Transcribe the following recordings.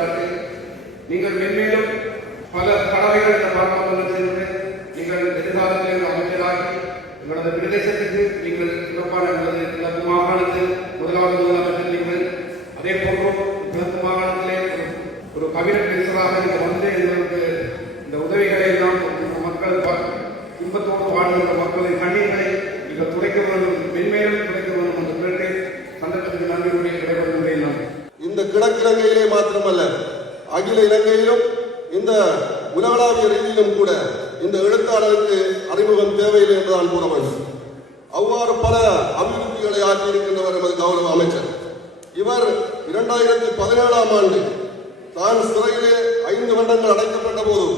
வளர்ச்சிக்கு நீங்கள் மென்மேலும் பல கடமைகள் இந்த பாராளுமன்றம் சென்று நீங்கள் எதிர்காலத்தில் அமைச்சராகி எங்களது பிரதேசத்துக்கு நீங்கள் சிறப்பான எங்களது கிழக்கு மாகாணத்தில் முதலாவது முதலமைச்சர் நீங்கள் அதே போன்று கிழக்கு மாகாணத்திலே ஒரு- ஒரு பேசலாக நீங்கள் வந்து எங்களுக்கு இந்த உதவிகளை எல்லாம் மக்கள் இன்பத்தோடு வாழ்கின்ற மக்களின் கண்ணீர்களை நீங்கள் துடைக்க வேண்டும் மென்மேலும் துடைக்க வேண்டும் என்று கேட்டு சந்தர்ப்பத்துக்கு நன்றி கூறி விடைபெறுகின்றேன் கிழக்கிழங்கையிலே மாத்திரமல்ல அகில இலங்கையிலும் இந்த உலகளாவிய ரீதியிலும் கூட இந்த எழுத்தாளருக்கு அறிமுகம் தேவையில்லை என்று நான் கூற வேண்டும். அவ்வாறு பல அபிவிருத்திகளை ஆற்றியிருக்கின்றவர் எமது கௌரவ அமைச்சர். இவர் இரண்டாயிரத்தி பதினேழாம் ஆண்டு தான் சிறையிலே ஐந்து வருடங்கள் அடைக்கப்பட்ட போது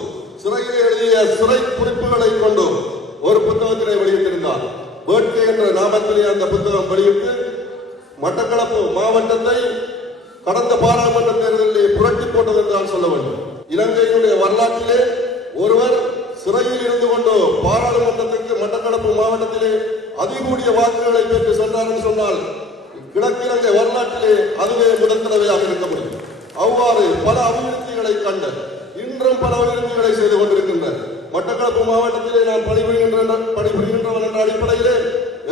சிறையிலே எழுதிய சிறை குறிப்புகளை கொண்டு ஒரு புத்தகத்தினை வெளியிட்டிருந்தார். வேட்கை என்ற நாமத்திலே அந்த புத்தகம் வெளியிட்டு மட்டக்களப்பு மாவட்டத்தை கடந்த பாராளுமன்ற தேர்தலிலே புரட்டி போட்டது என்று நான் சொல்ல வேண்டும். இலங்கையினுடைய வரலாற்றிலே ஒருவர் சிறையில் இருந்து கொண்டு பாராளுமன்றத்துக்கு மட்டக்களப்பு மாவட்டத்திலே அதிகூடிய வாக்குகளை பெற்று சென்றார் என்று சொன்னால் கிழக்கிழங்கை வரலாற்றிலே அதுவே முதல் தடவையாக இருக்க முடியும் அவ்வாறு பல அபிவிருத்திகளை கண்ட இன்றும் பல அபிவிருத்திகளை செய்து கொண்டிருக்கின்ற மட்டக்களப்பு மாவட்டத்திலே நான் பணிபுரிகின்ற பணிபுரிகின்றவன் என்ற அடிப்படையிலே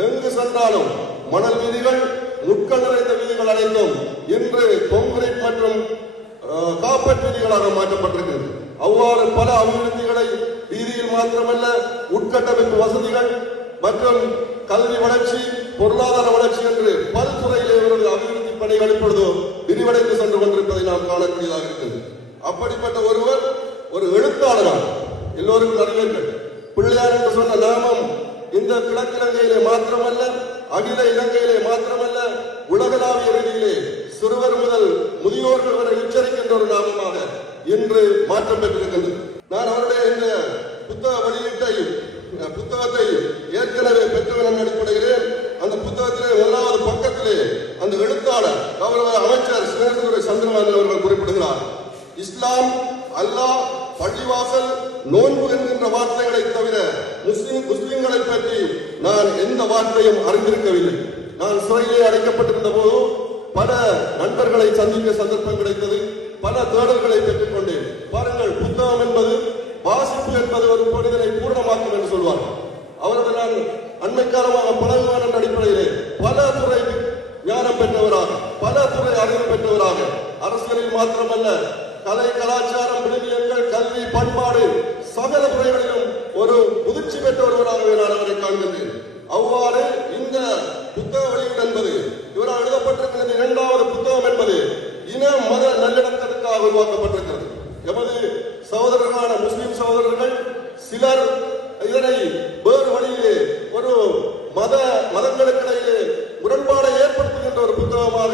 எங்கு சென்றாலும் மணல் வீதிகள் முட்கள் நிறைந்த வீதிகள் அனைத்தும் இன்று கொங்கிரீட் மற்றும் அஹ், மாற்றப்பட்டிருக்கிறது. அவ்வாறு பல அபிவிருத்திகளை வீதியில் மாத்திரமல்ல உட்கட்டமைப்பு வசதிகள் மற்றும் கல்வி வளர்ச்சி பொருளாதார வளர்ச்சி என்று பல்துறையிலே இவரது அபிவிருத்தி பணிகள் இப்பொழுது விரிவடைந்து சென்று கொண்டிருப்பதை நாம் காணக்கூடியதாக இருக்கிறது. அப்படிப்பட்ட ஒருவர் ஒரு எழுத்தாளராக எல்லோருக்கும் அறிவீர்கள் பிள்ளையார் என்று சொன்ன நாமம் இந்த கிழக்கிழங்கையிலே மாத்திரமல்ல அகில இலங்கையிலே மாத்திரமல்ல உலகளாவிய ரீதியிலே சிறுவர் முதல் முதியோர்கள் வரை உச்சரிக்கின்ற ஒரு நாமமாக இன்று மாற்றம் பெற்றிருக்கின்றது. நான் அவருடைய இந்த புத்தக வெளியீட்டை புத்தகத்தை ஏற்கனவே பெற்றவன் அடிப்படையிலே அந்த புத்தகத்திலே முதலாவது பக்கத்திலே அந்த எழுத்தாளர் கௌரவ அமைச்சர் சுரேந்திரதுரை சந்திரநாதன் அவர்கள் குறிப்பிடுகிறார். இஸ்லாம் அல்லாஹ் பள்ளிவாசல் நோன்பு என்கின்ற வார்த்தைகளை தவிர முஸ்லிம் முஸ்லிம்களை பற்றி நான் எந்த வார்த்தையும் அறிந்திருக்கவில்லை. நான் சிறையிலே அடைக்கப்பட்டிருந்த போது பல நண்பர்களை சந்திக்க சந்தர்ப்பம் கிடைத்தது. பல தேடல்களை பெற்றுக்கொண்டேன். பாருங்கள் புத்தகம் என்பது வாசிப்பு என்பது ஒரு மனிதனை பூர்ணமாக்கும் என்று சொல்வார்கள். அவரது நான் அண்மைக்காலமாக பழகுவான அடிப்படையிலே பல துறை ஞானம் பெற்றவராக பல துறை அறிவு பெற்றவராக அரசியலில் மாத்திரமல்ல கலை கலாச்சாரம் விழுமியங்கள் கல்வி பண்பாடு சகல துறைகளிலும் ஒரு முதிர்ச்சி பெற்ற ஒருவராகவே நான் அவரை காண்கின்றேன். அவ்வாறு இந்த புத்தக வெளியீடு என்பது இவரால் எழுதப்பட்டிருக்கிறது இரண்டாவது புத்தகம் என்பது இன மத நல்லிணக்கத்துக்காக உருவாக்கப்பட்டிருக்கிறது. எமது சகோதரர்களான முஸ்லிம் சகோதரர்கள் சிலர் இதனை வேறு வழியிலே ஒரு மத மதங்களுக்கிடையிலே முரண்பாடை ஏற்படுத்துகின்ற ஒரு புத்தகமாக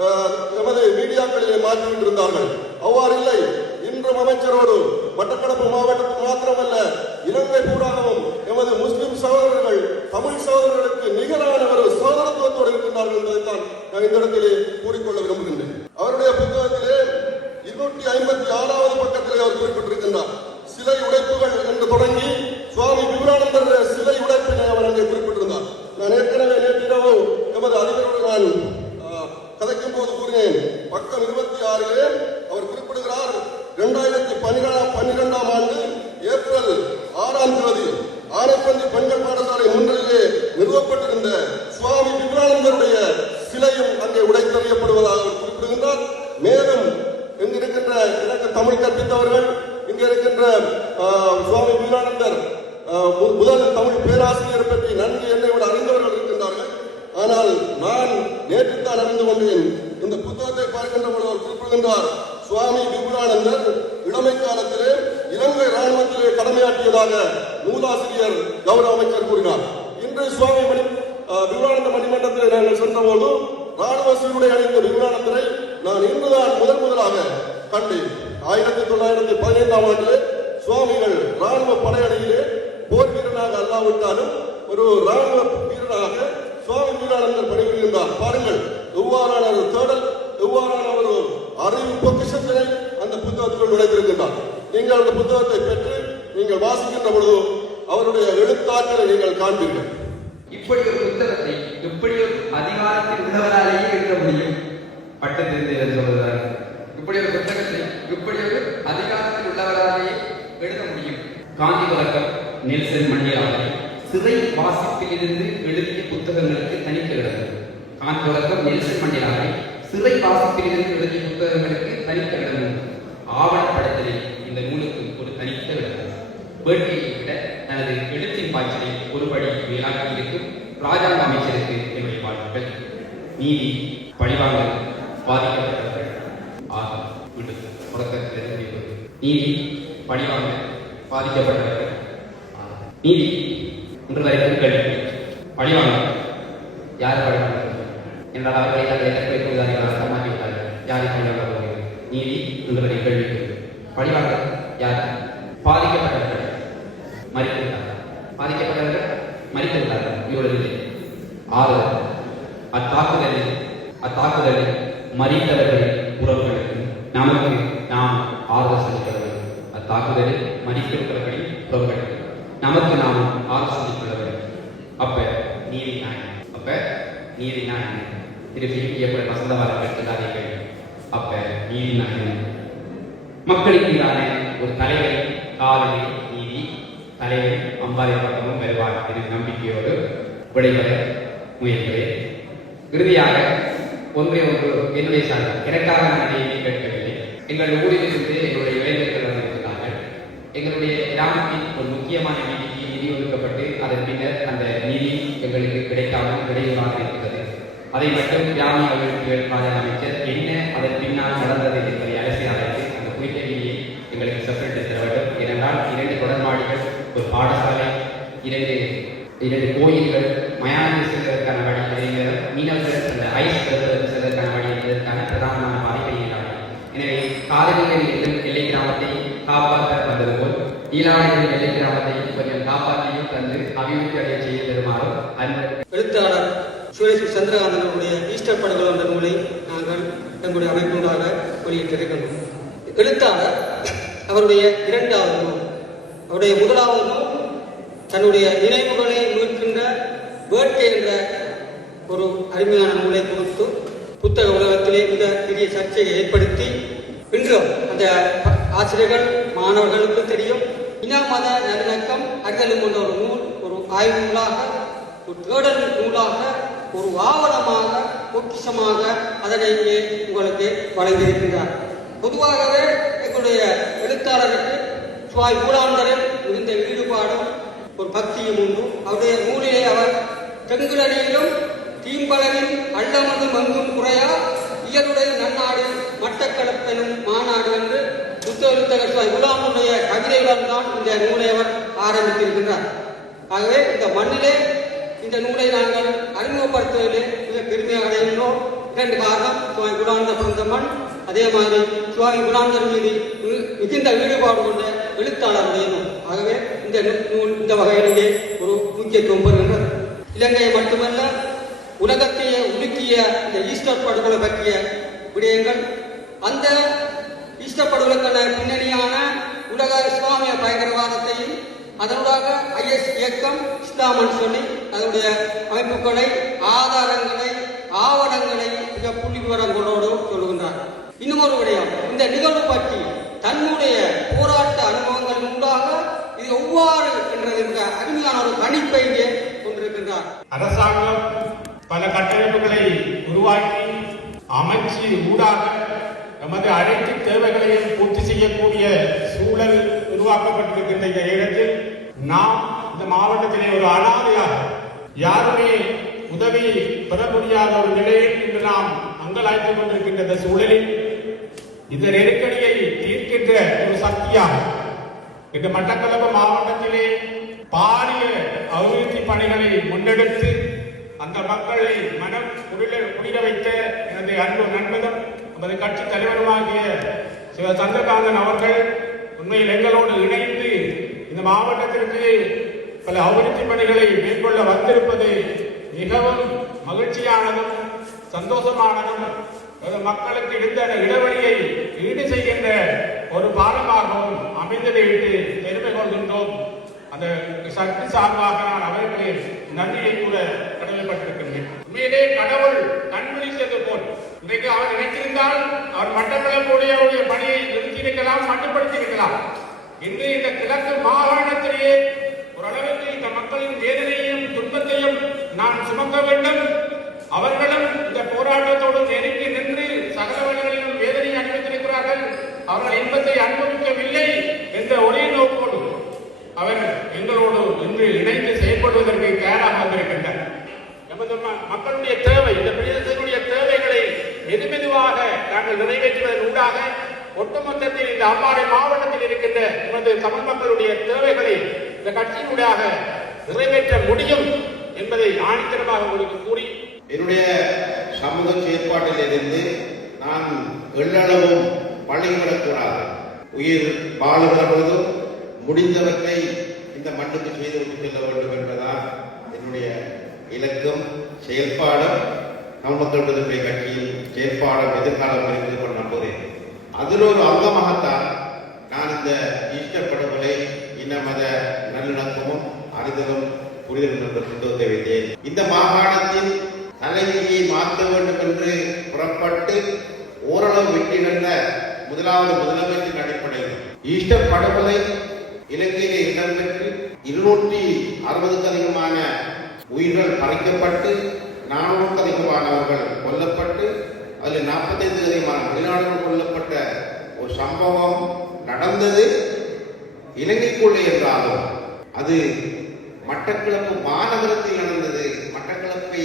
அஹ், எமது மீடியாக்களிலே மாற்றிக்கொண்டிருந்தார்கள் அவ்வாறு இல்லை. இன்றும் அமைச்சரோடு மட்டக்களப்பு மாவட்டத்தில் மாத்திரமல்ல இலங்கை பூராகவும் எமது முஸ்லிம் சகோதரர்கள் தமிழ் சகோதரர்களுக்கு நிகரான ஒரு சகோதரத்துவத்தோடு என்பதைத்தான் நான் இந்த இடத்திலே கூறிக்கொள்ள விரும்புகின்றேன். அவருடைய புத்தகத்திலே இருநூற்றி ஐம்பத்தி ஆறாவது பக்கத்திலே அவர் குறிப்பிட்டிருக்கின்றார். சிலை உடைப்புகள் என்று தொடங்கி சுவாமி விவரானந்தர் சிலை உடைப்பினை அவர் அங்கே குறிப்பிட்டிருந்தார். நான் ஏற்கனவே நேற்றிரவு எமது அதிபரோடு நான் கதைக்கும் போது கூறினேன் பக்கம் இருபத்தி ஆறிலே அவர் குறிப்பிடுகிறார் இரண்டாயிரத்தி பன்னிரெண்டாம் பன்னிரெண்டாம் ஆண்டு ஏப்ரல் ஆறாம் தேதி ஆனைப்பந்தி பெண்கள் பாடசாலை முன்னிலே நிறுவப்பட்டிருந்த சுவாமி விவேகானந்தருடைய சிலையும் அங்கே உடைத்தறியப்படுவதாக அவர் குறிப்பிடுகின்றார் மேலும் இங்கு இருக்கின்ற எனக்கு தமிழ் கற்பித்தவர்கள் இங்க இருக்கின்ற ஆஹ், சுவாமி விவேகானந்தர் ஆஹ், மு- முதல் தமிழ் பேராசிரியர் பற்றி நன்கு என்னை விட அறிந்தவர்கள் இருக்கின்றார்கள் ஆனால் நான் நேற்றுத்தான் அறிந்து கொண்டேன் இந்த புத்தகத்தை பார்க்கின்ற பொழுது அவர் குறிப்பிடுகின்றார் சுவாமி விபுலானந்தர் இளமை காலத்திலே இலங்கை ராணுவத்திலே கடமையாற்றியதாக நூலாசிரியர் கௌரவ அமைச்சர் கூறினார் இன்று சுவாமி மணி ஆஹ், விபுலானந்த மணிமண்டலத்தில் நாங்கள் சென்றபோது ராணுவ விமானத்தினை நான் இன்றுதான் முதன் முதலாக கண்டேன். ஆயிரத்தி தொள்ளாயிரத்தி பதினைந்தாம் ஆண்டு சுவாமிகள் ராணுவ படையணியிலே போர் வீரனாக அல்லாவிட்டாலும் ஒரு ராணுவ வீரனாக சுவாமி வீரானந்தர் பணிபுரிகின்றார் பாருங்கள் எவ்வாறான ஒரு தேடல் எவ்வாறான ஒரு அறிவு பொக்கிஷத்தினை அந்த புத்தகத்துக்குள் நுழைந்திருக்கின்றார். நீங்கள் அந்த புத்தகத்தை பெற்று நீங்கள் வாசிக்கின்ற பொழுது அவருடைய எழுத்தாற்றலை நீங்கள் காண்பீர்கள். இப்படி ஒரு புத்தகத்தை இப்படி அதிகாரத்தில் உள்ளவராலேயே எழுத முடியும். பட்டத்திலிருந்து எழுத சொல்லுகிறார் இப்படி ஒரு புத்தகத்தை இப்படி ஒரு அதிகாரத்தில் உள்ளவராலேயே எழுத முடியும். காந்தி வழக்கம் நெல்சன் மண்டேலாவை சிறை வாசிப்பிலிருந்து எழுதிய புத்தகங்களுக்கு தனித்து எழுதும் காந்தி வழக்கம் நெல்சன் மண்டேலாவை சிறை வாசிப்பிலிருந்து எழுதிய புத்தகங்களுக்கு தனித்த எழுதும் ஆவணப்படத்திலே இந்த நூலுக்கு ஒரு தனித்த எழுதும் வேட்கையை விட தனது எழுத்தின் பாய்ச்சலை ஒருபடி மேலாக்கி இருக்கும். ராஜாங்க அமைச்சருக்கு என்னுடைய வாழ்த்துக்கள். நீதி பழிவாங்கல். பாதிக்கப்பட்டவர்கள் ஆக மீண்டும் நீதி பழிவாங்கல் பாதிக்கப்பட்டவர்கள் நீதி இன்று வரைக்கும் கேள்வி பழிவாங்கல் யார் பழிவாங்கல் என்றால் அவர்களை தங்களை தற்கொலைக்குள்ளார்கள் சமாளி யாரை பழிவாங்க நீதி இன்று வரை கேள்வி யார்? பாதிக்கப்பட்டவர்கள் மறித்து பாதிக்கப்பட்டவர்கள் மறித்து விட்டார்கள் ஆறு அத்தாக்குதலில் அத்தாக்குதலில் மறித்தவர்கள் உறவுகளுக்கு நமக்கு நாம் ஆறுதல் செலுத்தவர்கள் அத்தாக்குதலை அத்தாக்குதலில் மறித்திருக்கிறவர்களின் உறவுகளுக்கு நமக்கு நாம் ஆறுதல் செலுத்தவர்கள் அப்ப நீதி நாயகம் அப்ப நீதி நாயகம் திருப்பி எப்படி வசந்தவாரம் சொல்லாதீர்கள் அப்ப நீதி நாயகம் மக்களுக்கு எதிரான ஒரு தலைவர் காவலி நீதி தலைவர் அம்பாரி பக்கமும் வருவார் என்ற நம்பிக்கையோடு விடைபெற முயல்கிறேன். இறுதியாக ஒன்றே ஒன்று என்னுடைய சார்பில் எனக்காக நான் கேட்கவில்லை. எங்கள் ஊரிலிருந்து எங்களுடைய இளைஞர்கள் வந்திருக்கிறார்கள் எங்களுடைய கிராமத்தின் ஒரு முக்கியமான நிதிக்கு நிதி ஒதுக்கப்பட்டு அதன் பின்னர் அந்த நிதி எங்களுக்கு கிடைக்காமல் இடையூறாக இருக்கிறது. அதை மட்டும் கிராமிய வளர்ச்சி வேட்பாளர் அமைச்சர் காதலிகள் எல்லை எல்லை கிராமத்தை காப்பாற்ற வந்தது போல் ஈழாநிலையில் எல்லை கிராமத்தை கொஞ்சம் காப்பாற்றியும் தந்து அபிவிருத்தி அடைய செய்ய பெறுமாறும் எழுத்தாளர் சுரேஷ் சந்திரகாந்தனுடைய ஈஸ்டர் படங்கள் என்ற நூலை நாங்கள் எங்களுடைய அமைப்புகளாக வெளியிட்டிருக்கின்றோம் எழுத்தாளர் அவருடைய இரண்டாவது நூல். அவருடைய முதலாவது நூல் தன்னுடைய நினைவுகளை மீட்கின்ற வேட்கை என்ற ஒரு அருமையான நூலை கொடுத்து புத்தக உலகத்திலே மிக பெரிய சர்ச்சையை ஏற்படுத்தி இன்றும் அந்த ஆசிரியர்கள் மாணவர்களுக்கு தெரியும். இன மத நல்லிணக்கம் அறிதலும் என்ற ஒரு நூல் ஒரு ஆய்வு நூலாக ஒரு தேடல் நூலாக ஒரு ஆவணமாக பொக்கிஷமாக அதனை இங்கே உங்களுக்கு வழங்கியிருக்கிறார் பொதுவாகவே எங்களுடைய எழுத்தாளருக்கு சுவாய் மூலாந்தரில் மிகுந்த ஈடுபாடும் ஒரு பக்தியும் உண்டு. அவருடைய நூலிலே அவர் தெங்குலடியிலும் தீம்பளவில் அள்ளமது மங்கும் குறையா இயலுடைய நன்னாடு மட்டக்களப்பெனும் மாநாடு என்று புத்தகத்தகர் சுவாய் குலாமுடைய கவிதையுடன் தான் இந்த நூலை அவர் ஆரம்பித்திருக்கின்றார். ஆகவே இந்த மண்ணிலே இந்த நூலை நாங்கள் அறிமுகப்படுத்துவதிலே மிக பெருமையாக அடைகின்றோம். இரண்டு காரணம் சுவாமி குலாந்த பிறந்த மண் அதே மாதிரி சுவாமி குலாந்தர் மீது மிகுந்த ஈடுபாடு கொண்ட எழுத்தாளர் வேணும். ஆகவே இந்த நூல் இந்த வகையிலேயே ஒரு முக்கியத்துவம் பெறுகின்றது இலங்கையை மட்டுமல்ல உலகத்தையே உலுக்கிய இந்த ஈஸ்டர் படுகொலை பற்றிய விடயங்கள் அந்த இஷ்டப்படுவதற்கான பின்னணியான உலக இஸ்லாமிய பயங்கரவாதத்தையும் அதனூடாக ஐஎஸ் இயக்கம் இஸ்லாமன் சொல்லி அதனுடைய அமைப்புகளை ஆதாரங்களை ஆவணங்களை மிக புள்ளி விவரங்களோடு சொல்லுகின்றார். இன்னும் ஒரு விடயம் இந்த நிகழ்வு பற்றி தன்னுடைய போராட்ட அனுபவங்கள் உண்டாக இது எவ்வாறு என்ற அருமையான ஒரு கணிப்பை இங்கே கொண்டிருக்கின்றார். அரசாங்கம் பல கட்டமைப்புகளை உருவாக்கி அமைச்சு ஊடாக நமது அனைத்து தேவைகளையும் பூர்த்தி செய்யக்கூடிய சூழல் உருவாக்கப்பட்டிருக்கின்ற இந்த இடத்தில் நாம் இந்த மாவட்டத்திலே ஒரு அனாதையாக யாருமே உதவி பெற முடியாத ஒரு நிலையில் இன்று நாம் அங்கலாய்த்துக் கொண்டிருக்கின்ற இந்த சூழலில் இந்த நெருக்கடியை தீர்க்கின்ற ஒரு சக்தியாக இந்த மட்டக்களப்பு மாவட்டத்திலே பாரிய அபிவிருத்தி பணிகளை முன்னெடுத்து அந்த மக்களை மனம் குடில குடில வைத்த எனது அன்பு நண்பரும் நமது கட்சி தலைவருமாகிய சிவ சந்திரகாந்தன் அவர்கள் உண்மையில் எங்களோடு இணைந்து இந்த மாவட்டத்திற்கு பல அபிவிருத்தி பணிகளை மேற்கொள்ள வந்திருப்பது மிகவும் மகிழ்ச்சியானதும் சந்தோஷமானதும் மக்களுக்கு இருந்த இடைவெளியை ஈடு செய்கின்ற ஒரு பாலமாகவும் அமைந்ததை விட்டு பெருமை கொள்கின்றோம். அந்த சக்தி சார்பாக நான் அவர்களுக்கு நன்றியை கூட கடமைப்பட்டிருக்கின்றேன். உண்மையிலே கடவுள் கண் விழித்தது போல் இன்றைக்கு அவர் நினைத்திருந்தால் அவர் மட்டக்களப்புடைய பணியை நிறுத்தியிருக்கலாம் மட்டுப்படுத்தியிருக்கலாம் இன்று இந்த கிழக்கு மாகாணத்திலேயே ஓரளவுக்கு இந்த மக்களின் வேதனையையும் துன்பத்தையும் நாம் சுமக்க வேண்டும். அவர்களும் இந்த போராட்டத்தோடு நெருங்கி நின்று சகல வழிகளிலும் வேதனை அனுபவித்திருக்கிறார்கள் அவர்கள் இன்பத்தை அனுபவிக்கவில்லை என்ற ஒரே நோக்கோடு அவர் எங்களோடு இன்று இணைந்து செயல்படுவதற்கு தயாராக வந்திருக்கின்றார் நமது ம- மக்களுடைய தேவை இந்த பிரதேசத்தினுடைய தேவைகளை மெதுமெதுவாக நாங்கள் நிறைவேற்றுவதன் ஊடாக ஒட்டுமொத்தத்தில் இந்த அம்பாறை மாவட்டத்தில் இருக்கின்ற நமது தமிழ் மக்களுடைய தேவைகளை இந்த கட்சியினூடாக நிறைவேற்ற முடியும் என்பதை ஆணித்தரமாக உங்களுக்கு கூறி என்னுடைய சமூக செயற்பாட்டிலிருந்து நான் எள்ளளவும் பழிவிடக்கூடாது உயிர் வாழுகிற பொழுதும் முடிந்தவற்றை இந்த மண்ணுக்கு செய்து செல்ல வேண்டும் என்பதுதான் என்னுடைய இலக்கம் செயல்பாடும். நம் மக்கள் விடுதலை கட்சியின் செயற்பாடும் எதிர்காலம் இருந்து கொண்டு நம்புகிறேன் அதில் ஒரு அங்கமாகத்தான் நான் இந்த ஈஸ்டர் நல்லிணக்கமும் புரிதல் என்ற புத்தகத்தை வைத்தேன். இந்த மாகாணத்தின் தலைவிதியை மாற்ற வேண்டும் என்று புறப்பட்டு ஓரளவு வெற்றி கண்ட முதலாவது முதலமைச்சர் அடிப்படையில். ஈஸ்டர் படுகொலை இலங்கையிலே இடம்பெற்று இருநூற்றி அறுபதுக்கு அதிகமான உயிர்கள் பறிக்கப்பட்டு நானூறுக்கு அதிகமானவர்கள் கொல்லப்பட்டு அதில் நாற்பத்தைந்து அதிகமான வெளிநாடுகள் கொல்லப்பட்ட ஒரு சம்பவம் நடந்தது இலங்கைக்குள்ளே என்றாலும். அது மட்டக்களப்பு மாநகரத்தில் நடந்தது. மட்டக்களப்பை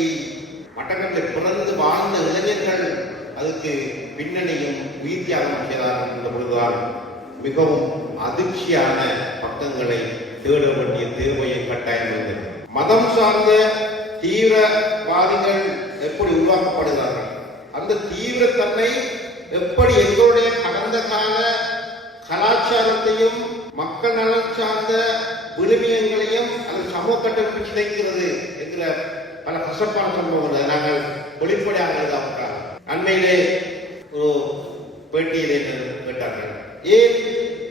மட்டக்களப்பை பிறந்து வாழ்ந்த இளைஞர்கள் அதுக்கு பின்னணியும் உயிர் தியாகம் செய்தார்கள் என்ற பொழுதுதான் மிகவும் அதிர்ச்சியான பக்கங்களை தேட வேண்டிய தேவையை கட்டாயம் இருந்தது மதம் சார்ந்த தீவிரவாதிகள் எப்படி உருவாக்கப்படுகிறார்கள்? அந்த தீவிரத்தன்மை எப்படி எங்களுடைய கடந்த கால கலாச்சாரத்தையும் மக்கள் நலன் சார்ந்த விழுமியங்களையும் அது சமூக கட்டமைப்பு சிதைக்கிறது என்கிற பல கசப்பான சம்பவங்களை நாங்கள் வெளிப்படையாக எழுதாப்பட்டார் அண்மையிலே ஒரு பேட்டியிலே கேட்டார்கள். ஏன்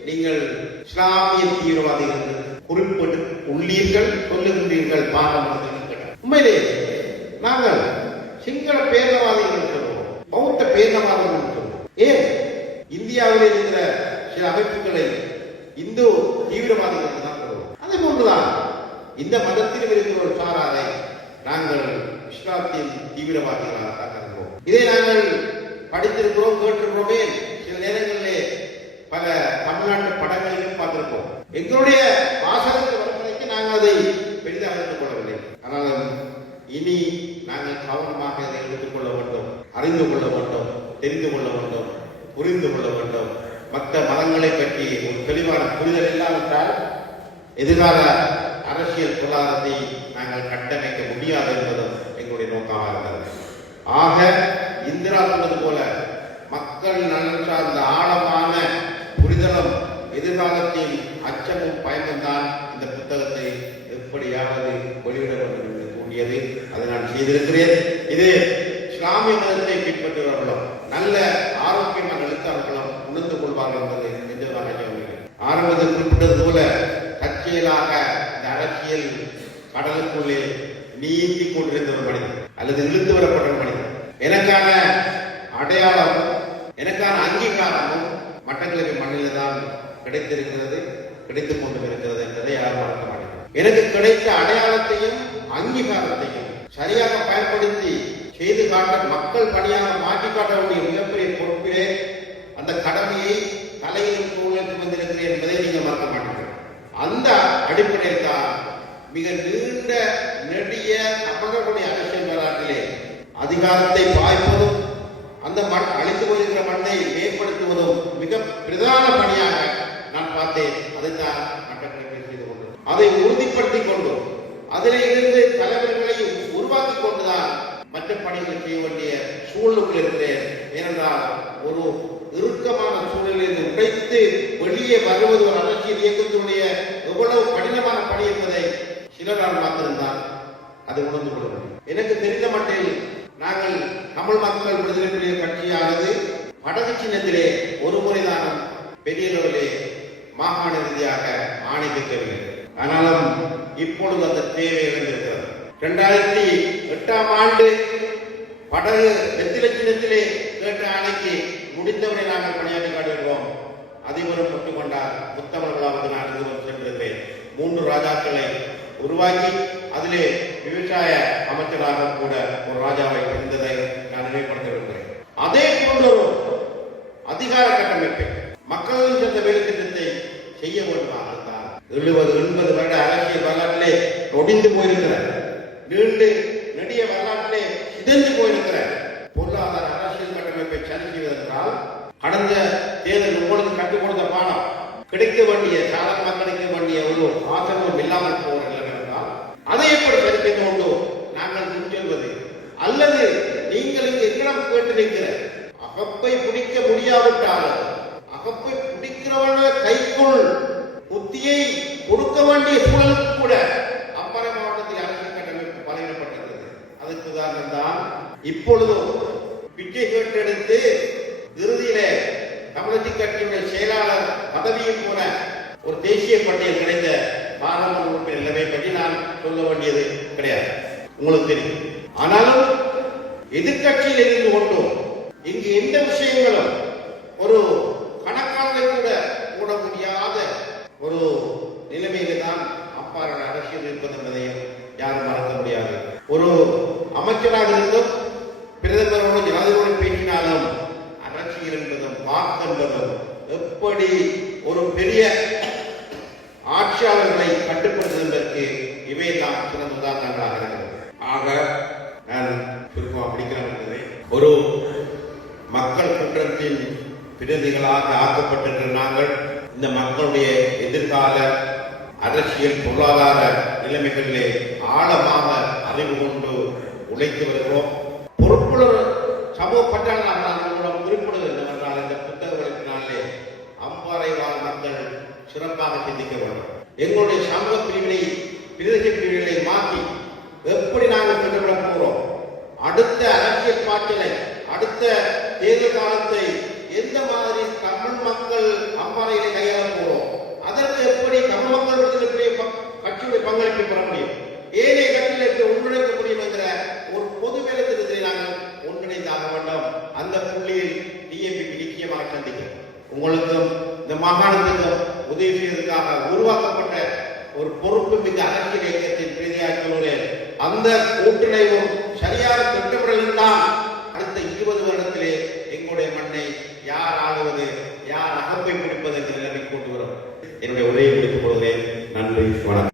நீங்கள் இஸ்லாமிய தீவிரவாதிகள் குறிப்பிட்டு உள்ளீர்கள் சொல்லுகின்றீர்கள் பாராளுமன்றத்தில் கேட்டார் உண்மையிலே நாங்கள் சிங்கள பேரவாதிகள் என்று பௌத்த பேரவாதிகள் என்று ஏன் இந்தியாவில் இருக்கிற சில அமைப்புகளை இந்து தீவிரவாதிகளுக்கு தான் சொல்லுவோம் அதே போன்றுதான் இந்த மதத்திலும் இருக்கிற ஒரு சாராரை நாங்கள் இஸ்லாத்தின் தீவிரவாதிகளாக தான் கருதுவோம். இதை நாங்கள் படித்திருக்கிறோம் கேட்டிருக்கிறோமே சில நேரங்களிலே பல தமிழ்நாட்டு படங்களிலும் பார்த்திருப்போம் எங்களுடைய வாசகத்தில் வருவதற்கு நாங்கள் அதை பெரிதாக எடுத்துக்கொள்ளவில்லை ஆனால் இனி நாங்கள் கவனமாக இதை எடுத்துக்கொள்ள வேண்டும் அறிந்து கொள்ள வேண்டும் தெரிந்து கொள்ள வேண்டும் புரிந்து கொள்ள வேண்டும் மற்ற மதங்களை பற்றி ஒரு தெளிவான புரிதல் இல்லாவிட்டால் எதிர்கால அரசியல் பொருளாதாரத்தை நாங்கள் கட்டமைக்க முடியாது என்பதும் எங்களுடைய நோக்கமாக இருந்தது. ஆக இந்திரா சொன்னது போல மக்கள் நலன் சார்ந்த ஆழமான புரிதலும் எதிர்காலத்தின் அச்சமும் பயமும் தான் இந்த புத்தகத்தை எப்படியாவது வெளியிட வேண்டும் என்று அதை நான் செய்திருக்கிறேன். இது இஸ்லாமிய மதத்தை பின்பற்றுபவர்களும் நல்ல ஆரோக்கியமான எழுத்தாளர்களும் உணர்ந்து கொள்வார்கள் என்பது எந்த ஆரம்பத்தில் குறிப்பிட்டது போல தற்செயலாக இந்த அரசியல் கடலுக்குள்ளே நீந்தி கொண்டிருந்த ஒரு மனிதன் அல்லது இழுத்து வரப்பட்ட ஒரு மனிதன். எனக்கான அடையாளம் எனக்கான அங்கீகாரமும் மட்டக்களப்பு மண்ணில் தான் கிடைத்திருக்கிறது கிடைத்துக் கொண்டு இருக்கிறது என்பதை யாரும் மறக்க மாட்டேன் எனக்கு கிடைத்த அடையாளத்தையும் அங்கீகாரத்தையும் சரியாக பயன்படுத்தி செய்து காட்ட மக்கள் பணியாக மாற்றி காட்ட வேண்டிய மிகப்பெரிய பொறுப்பிலே அந்த கடமையை தலையில் தோளிலும் வந்திருக்கிறேன் என்பதை நீங்கள் மறக்க மாட்டேன் அந்த அடிப்படையில் தான் மிக நீண்ட நெடிய தமிழர்களுடைய அரசியல் வரலாற்றிலே அதிகாரத்தை பாய்ப்பதும் அந்த மண் அழித்து போயிருக்கிற மண்ணை மேம்படுத்துவதும் மிக பிரதான பணியாக நான் பார்த்தேன். அதைத்தான் மட்டக்களப்பில் செய்து கொண்டது அதை உறுதிப்படுத்திக் கொண்டும் அதிலே இருந்து தலைவர்களை உருவாக்கி கொண்டுதான் மற்ற பணிகளை செய்ய வேண்டிய சூழலுக்குள் இருக்கிறேன். ஏனென்றால் ஒரு இறுக்கமான சூழலில் உடைத்து வெளியே வருவது ஒரு அரசியல் இயக்கத்தினுடைய எவ்வளவு கடினமான பணி என்பதை சிலரால் மாத்திருந்தான் அதை உணர்ந்து கொள்ள எனக்கு தெரிந்த மட்டில் நாங்கள் தமிழ் மக்கள் விடுதலை புலிகள் கட்சியானது வடக்கு சின்னத்திலே ஒரு முறைதான் பெரிய அளவிலே மாகாண ரீதியாக ஆணைக்கவில்லை ஆனாலும் இப்பொழுது அந்த தேவை இருந்திருக்கிறது இரண்டாயிரத்தி எட்டாம் ஆண்டு படகு வெத்தில சின்னத்திலே கேட்ட ஆணைக்கு முடிந்தவரை நாங்கள் பணியாற்றி காட்டுகிறோம் அதிபரும் ஒட்டுக்கொண்டார் முத்தமிழர்களாவது நான் அறிந்து சென்றிருக்கிறேன். மூன்று ராஜாக்களை உருவாக்கி அதிலே விவசாய அமைச்சராக கூட ஒரு ராஜாவை இருந்ததை நான் நினைவுபடுத்த விரும்புகிறேன் அதே போன்ற ஒரு அதிகார கட்டமைப்பை மக்களின் சென்ற வேலைத்திட்டத்தை செய்ய வேண்டுமானால் தான் எழுபது எண்பது வருட அரசியல் வரலாற்றிலே ஒடிந்து போயிருக்கிறார் நீண்டு நெடிய வரலாற்றிலே சிதைந்து போயிருக்கிற பொருளாதார அரசியல் கட்டமைப்பை சரி செய்வதென்றால் கடந்த தேர்தல் உங்களுக்கு கற்றுக் கொடுத்த பாடம் கிடைக்க வேண்டிய சாதகமாக கிடைக்க வேண்டிய ஒரு ஆசனம் இல்லாமல் போகிற நிலைமை என்றால் அதை எப்படி சரி செய்து கொண்டு நாங்கள் முன்செல்வது அல்லது நீங்கள் இங்கு எங்கிடம் கேட்டு நிற்கிற அகப்பை பிடிக்க முடியாவிட்டாலும் அகப்பை பிடிக்கிறவன கைக்குள் புத்தியை கொடுக்க வேண்டிய சூழலுக்கு கூட அம்பர மாவட்டத்தில் அரசியல் கட்டமைப்பு பலவீனப்பட்டிருக்கிறது அதுக்கு உதாரணம் தான் இப்பொழுதும் பிச்சை கேட்டெடுத்து இறுதியிலே தமிழக கட்சியுடைய செயலாளர் பதவியும் போன ஒரு தேசிய பட்டியல் கிடைத்த பாராளுமன்ற உறுப்பினர் நிலைமை பற்றி நான் சொல்ல வேண்டியது கிடையாது. உங்களுக்கு தெரியும். ஆனாலும் எதிர்கட்சியில் இருந்து கொண்டும் இங்கு எந்த விஷயங்களும் ஒரு கணக்காளரை கூட கூட முடியாத ஒரு நிலைமையில தான் அப்பாரோட அரசியல் இருப்பது என்பதையும் யாரும் மறக்க முடியாது ஒரு அமைச்சராக இருந்தும் பிரதமரோடு ஜனாதிபதி பேசினாலும் அரசியல் என்பதும் வாக்கு என்பதும் எப்படி ஒரு பெரிய ஆட்சியாளர்களை கட்டுப்படுத்துவதற்கு இவையெல்லாம் சிறந்த உதாரணங்களாக இருக்கிறது. ஆக நான் சுருக்கமாக படிக்கிறேன் ஒரு மக்கள் குற்றத்தின் பிரதிகளாக ஆக்கப்பட்டிருக்கிற நாங்கள் இந்த மக்களுடைய எதிர்கால அரசியல் பொருளாதார நிலைமைகளிலே ஆழமாக அறிவு கொண்டு உழைத்து வருகிறோம். பொறுப்புள்ள சமூக பற்றாளர் மூலம் குறிப்பிடுவது என்னவென்றால் இந்த புத்தக வழக்கினாலே அம்பாறை வாழ் மக்கள் சிறப்பாக சிந்திக்க வேண்டும் எங்களுடைய சமூக பிரிவினை பிரிதக பிரிவினை மாற்றி எப்படி நாங்கள் திட்டமிட போகிறோம் அடுத்த அரசியல் பாட்டினை அடுத்த தேர்தல் காலத்தை எந்த மாதிரி தமிழ் மக்கள் அம்பாறையிலே கையாள போகிறோம் அதற்கு எப்படி தமிழ் மக்கள் விடுதலை ப- கட்சியுடைய பங்களிப்பை பெற முடியும்? ஏனைய கட்சியில் எப்படி ஒன்றிணைக்க முடியும் என்கிற ஒரு பொது வேலை திட்டத்தை நாங்கள் ஒன்றிணைந்தாக வேண்டும். அந்த புள்ளியில் டிஎம்பி நிச்சயமாக சந்திக்கிறோம். உங்களுக்கும் இந்த மாகாணத்துக்கும் உதவி செய்வதற்காக உருவாக்கப்பட்ட ஒரு பொறுப்பு மிக்க அரசியல் இயக்கத்தின் பிரதியாற்றுவதில் அந்த கூட்டிணைவும் சரியான திட்டமிடலில் தான் அடுத்த இருபது வருடத்திலே எங்களுடைய மண்ணை யார் ஆளுவது யார் அகப்பை பிடிப்பது என்ற நிலைமை கொண்டு வரும். என்னுடைய உரையை முடித்துக் கொள்கிறேன். நன்றி வணக்கம்.